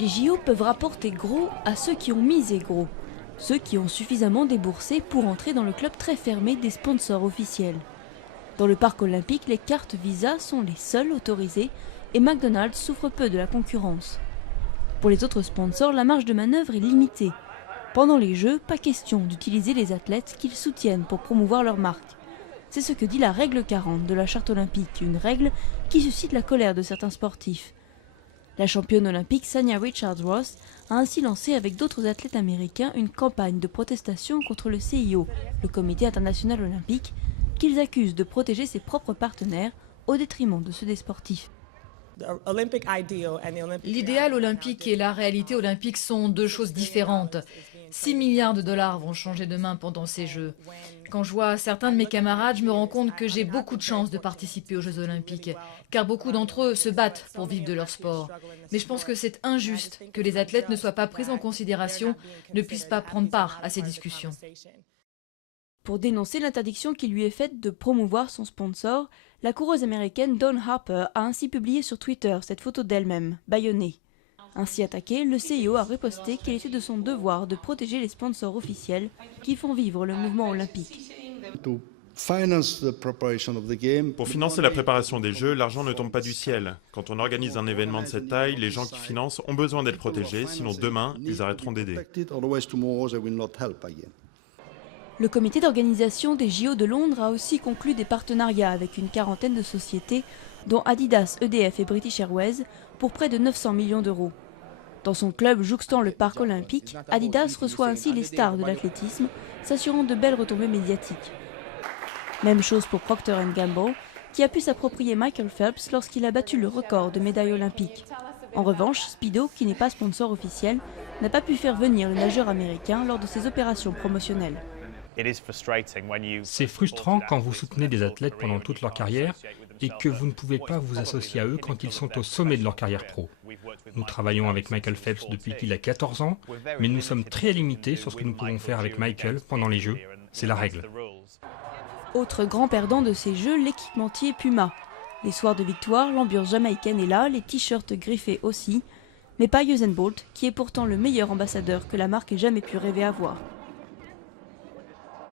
Les JO peuvent rapporter gros à ceux qui ont misé gros, ceux qui ont suffisamment déboursé pour entrer dans le club très fermé des sponsors officiels. Dans le parc olympique, les cartes Visa sont les seules autorisées et McDonald's souffre peu de la concurrence. Pour les autres sponsors, la marge de manœuvre est limitée. Pendant les Jeux, pas question d'utiliser les athlètes qu'ils soutiennent pour promouvoir leur marque. C'est ce que dit la règle 40 de la charte olympique, une règle qui suscite la colère de certains sportifs. La championne olympique Sanya Richards-Ross a ainsi lancé avec d'autres athlètes américains une campagne de protestation contre le CIO, le Comité international olympique, qu'ils accusent de protéger ses propres partenaires au détriment de ceux des sportifs. L'idéal olympique et la réalité olympique sont deux choses différentes. 6 milliards de dollars vont changer de main pendant ces Jeux. Quand je vois certains de mes camarades, je me rends compte que j'ai beaucoup de chance de participer aux Jeux olympiques, car beaucoup d'entre eux se battent pour vivre de leur sport. Mais je pense que c'est injuste que les athlètes ne soient pas pris en considération, ne puissent pas prendre part à ces discussions. Pour dénoncer l'interdiction qui lui est faite de promouvoir son sponsor, la coureuse américaine Dawn Harper a ainsi publié sur Twitter cette photo d'elle-même, bâillonnée. Ainsi attaqué, le CIO a riposté qu'il était de son devoir de protéger les sponsors officiels qui font vivre le mouvement olympique. Pour financer la préparation des Jeux, l'argent ne tombe pas du ciel. Quand on organise un événement de cette taille, les gens qui financent ont besoin d'être protégés, sinon demain, ils arrêteront d'aider. Le comité d'organisation des JO de Londres a aussi conclu des partenariats avec une quarantaine de sociétés, dont Adidas, EDF et British Airways, pour près de 900 millions d'euros. Dans son club jouxtant le parc olympique, Adidas reçoit ainsi les stars de l'athlétisme, s'assurant de belles retombées médiatiques. Même chose pour Procter & Gamble, qui a pu s'approprier Michael Phelps lorsqu'il a battu le record de médailles olympiques. En revanche, Speedo, qui n'est pas sponsor officiel, n'a pas pu faire venir le nageur américain lors de ses opérations promotionnelles. C'est frustrant quand vous soutenez des athlètes pendant toute leur carrière et que vous ne pouvez pas vous associer à eux quand ils sont au sommet de leur carrière pro. Nous travaillons avec Michael Phelps depuis qu'il a 14 ans, mais nous sommes très limités sur ce que nous pouvons faire avec Michael pendant les Jeux. C'est la règle. Autre grand perdant de ces Jeux, l'équipementier Puma. Les soirs de victoire, l'ambiance jamaïcaine est là, les t-shirts griffés aussi, mais pas Usain Bolt, qui est pourtant le meilleur ambassadeur que la marque ait jamais pu rêver avoir.